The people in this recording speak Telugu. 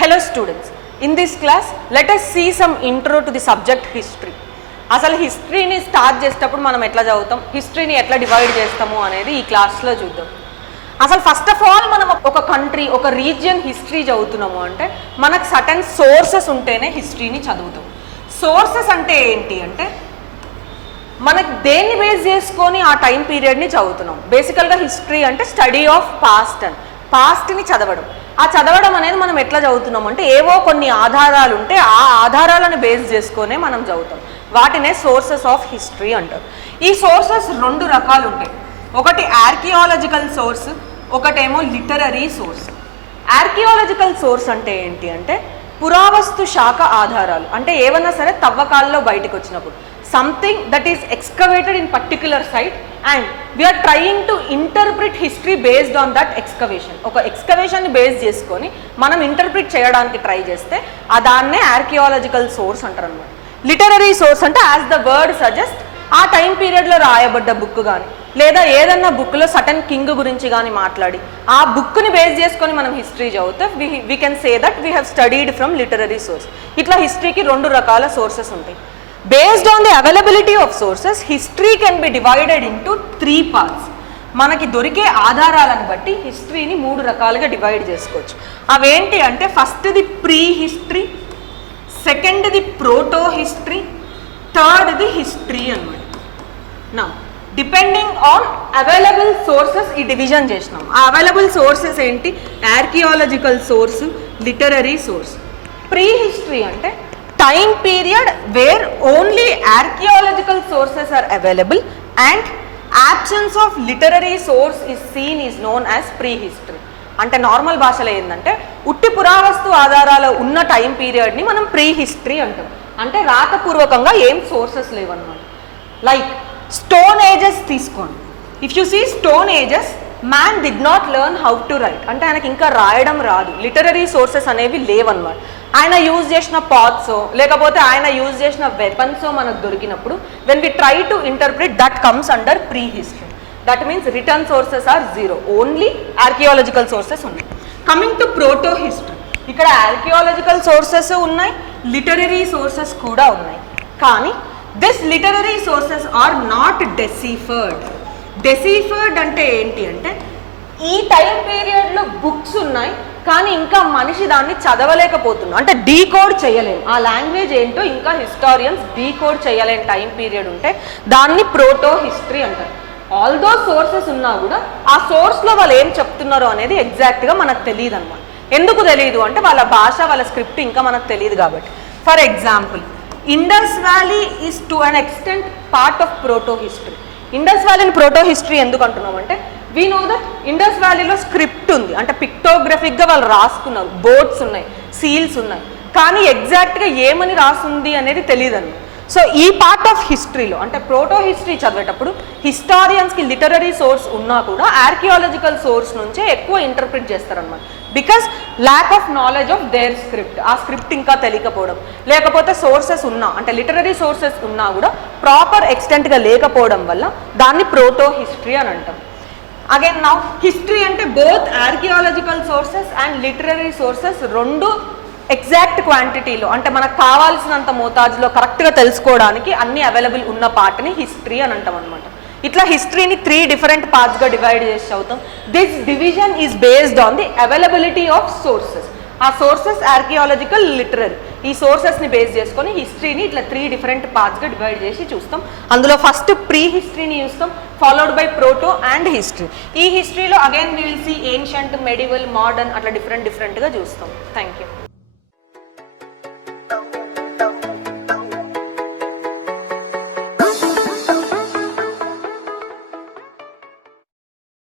Hello students, in this class let us see some intro to the subject history. అసలు హిస్టరీని స్టార్ట్ చేసేటప్పుడు మనం ఎట్లా చదువుతాం, హిస్టరీని ఎట్లా డివైడ్ చేస్తాము అనేది ఈ క్లాస్లో చూద్దాం. అసలు ఫస్ట్ ఆఫ్ ఆల్ మనం ఒక కంట్రీ ఒక రీజియన్ హిస్టరీ చదువుతున్నాము అంటే మనకు సర్టెన్ సోర్సెస్ ఉంటేనే హిస్టరీని చదువుతాం. సోర్సెస్ అంటే ఏంటి అంటే మనకు దేన్ని బేస్ చేసుకొని ఆ టైం పీరియడ్ని చదువుతున్నాం. బేసికల్గా హిస్టరీ అంటే స్టడీ ఆఫ్ పాస్ట్ అని, పాస్ట్ని చదవడం. ఆ చదవడం అనేది మనం ఎట్లా చదువుతున్నాం అంటే ఏవో కొన్ని ఆధారాలు ఉంటే ఆ ఆధారాలను బేస్ చేసుకొనే మనం చదువుతాం. వాటినే సోర్సెస్ ఆఫ్ హిస్టరీ అంటారు. ఈ సోర్సెస్ రెండు రకాలు ఉంటాయి. ఒకటి ఆర్కియాలజికల్ సోర్స్, ఒకటేమో లిటరరీ సోర్స్. ఆర్కియాలజికల్ సోర్స్ అంటే ఏంటి అంటే పురావస్తు శాఖ ఆధారాలు, అంటే ఏమన్నా సరే తవ్వకాల్లో బయటకు వచ్చినప్పుడు something that is excavated in particular site and we are trying to interpret history based on that excavation. ఒక ఎక్స్కవేషన్ని బేస్ చేసుకొని మనం ఇంటర్ప్రిట్ చేయడానికి ట్రై చేస్తే దాన్నే ఆర్కియాలజికల్ సోర్స్ అంటారు అనమాట. లిటరరీ సోర్స్ అంటే యాజ్ ద వర్డ్ సజెస్ట్ ఆ టైం పీరియడ్లో రాయబడ్డ బుక్ కానీ లేదా ఏదన్నా బుక్లో సటన్ కింగ్ గురించి కానీ మాట్లాడి ఆ బుక్ని బేస్ చేసుకొని మనం హిస్టరీ చదివితే we can say that we have studied from literary source. ఇట్లా హిస్టరీకి రెండు రకాల సోర్సెస్ ఉంటాయి. Based on the availability of sources history can be divided into 3 parts. మనకి దొరికే ఆధారాలను బట్టి హిస్టరీని 3 రకాలుగా డివైడ్ చేసుకోవచ్చు. అవేంటి అంటే ఫస్ట్ది ప్రీ హిస్టరీ, సెకండ్ది ప్రోటో హిస్టరీ, థర్డ్ది హిస్టరీ అనమాట. నా డిపెండింగ్ ఆన్ అవైలబుల్ సోర్సెస్ ఈ డివిజన్ చేసినాం. ఆ అవైలబుల్ సోర్సెస్ ఏంటి? Archaeological source, literary source. Pre history అంటే time period where only archaeological sources are available and absence of literary source is seen is known as prehistory. అంటే నార్మల్ భాషలో ఏంటంటే ఉట్టి పురావస్తు ఆధారాలు ఉన్న టైం పీరియడ్ని మనం ప్రీ హిస్టరీ అంటాం. అంటే రాతపూర్వకంగా ఏం సోర్సెస్ లేవన్నమాట. లైక్ స్టోన్ ఏజెస్ తీసుకోండి. If you see stone ages man did not learn how to write, అంటే ఆయనకి ఇంకా రాయడం రాదు. లిటరరీ సోర్సెస్ అనేవి లేవన్నమాట. ఆయన యూజ్ చేసిన పాట్స్ లేకపోతే ఆయన యూజ్ చేసిన వెపన్స్ మనకు దొరికినప్పుడు when we try to interpret that comes under pre history. That means written sources are zero, only archaeological sources ఉన్నాయి. కమింగ్ టు ప్రోటో హిస్టరీ, ఇక్కడ ఆర్కియాలజికల్ సోర్సెస్ ఉన్నాయి, లిటరరీ సోర్సెస్ కూడా ఉన్నాయి. కానీ this literary sources are not deciphered. Deciphered అంటే ఏంటి అంటే ఈ టైం పీరియడ్లో బుక్స్ ఉన్నాయి కానీ ఇంకా మనిషి దాన్ని చదవలేకపోతున్నాం, అంటే డీకోడ్ చేయలేము. ఆ లాంగ్వేజ్ ఏంటో ఇంకా హిస్టారియన్స్ డీకోడ్ చేయలేని టైం పీరియడ్ ఉంటే దాన్ని ప్రోటో హిస్టరీ అంటారు. ఆల్దో సోర్సెస్ ఉన్నా కూడా ఆ సోర్స్లో వాళ్ళు ఏం చెప్తున్నారో అనేది ఎగ్జాక్ట్గా మనకు తెలియదు అనమాట. ఎందుకు తెలియదు అంటే వాళ్ళ భాష వాళ్ళ స్క్రిప్ట్ ఇంకా మనకు తెలియదు కాబట్టి. For example Indus valley is to an extent part of proto history. Indus వ్యాలీని ప్రోటో హిస్టరీ ఎందుకు అంటున్నాం అంటే వీ నో దట్ ఇండస్ వ్యాలీలో స్క్రిప్ట్ ఉంది, అంటే పిక్టోగ్రఫిక్గా వాళ్ళు రాసుకున్నారు, బోర్డ్స్ ఉన్నాయి, సీల్స్ ఉన్నాయి, కానీ ఎగ్జాక్ట్గా ఏమని రాసుంది అనేది తెలియదు అనమాట. సో ఈ పార్ట్ ఆఫ్ హిస్టరీలో అంటే ప్రోటో హిస్టరీ చదివేటప్పుడు హిస్టారియన్స్కి లిటరరీ సోర్స్ ఉన్నా కూడా ఆర్కియాలజికల్ సోర్స్ నుంచే ఎక్కువ ఇంటర్ప్రిట్ చేస్తారనమాట. Because lack of knowledge of their script, ఆ స్క్రిప్ట్ ఇంకా తెలియకపోవడం, లేకపోతే సోర్సెస్ ఉన్నా అంటే లిటరరీ సోర్సెస్ ఉన్నా కూడా ప్రాపర్ ఎక్స్టెంట్గా లేకపోవడం వల్ల దాన్ని ప్రోటో హిస్టరీ అని అంటాం. అగైన్ నౌ హిస్టరీ అంటే both archaeological sources and literary sources రెండు ఎగ్జాక్ట్ క్వాంటిటీలో అంటే మనకు కావాల్సినంత మోతాజులో కరెక్ట్గా తెలుసుకోవడానికి అన్ని అవైలబుల్ ఉన్న పార్ట్ని హిస్టరీ అని అంటాం అనమాట. ఇట్లా హిస్టరీని 3 different పార్ట్స్గా డివైడ్ చేసి చదువుతాం. This division is based on the availability of sources. ఆ సోర్సెస్ ఆర్కియాలజికల్, లిటరరీ, ఈ సోర్సెస్ని బేస్ చేసుకొని హిస్టరీని ఇట్లా 3 different పార్ట్స్గా డివైడ్ చేసి చూస్తాం. అందులో ఫస్ట్ ప్రీ హిస్టరీని చూస్తాం, followed by proto and history. ఈ హిస్టరీలో again we will see ancient, medieval, modern అట్లా డిఫరెంట్గా చూస్తాం. Thank you.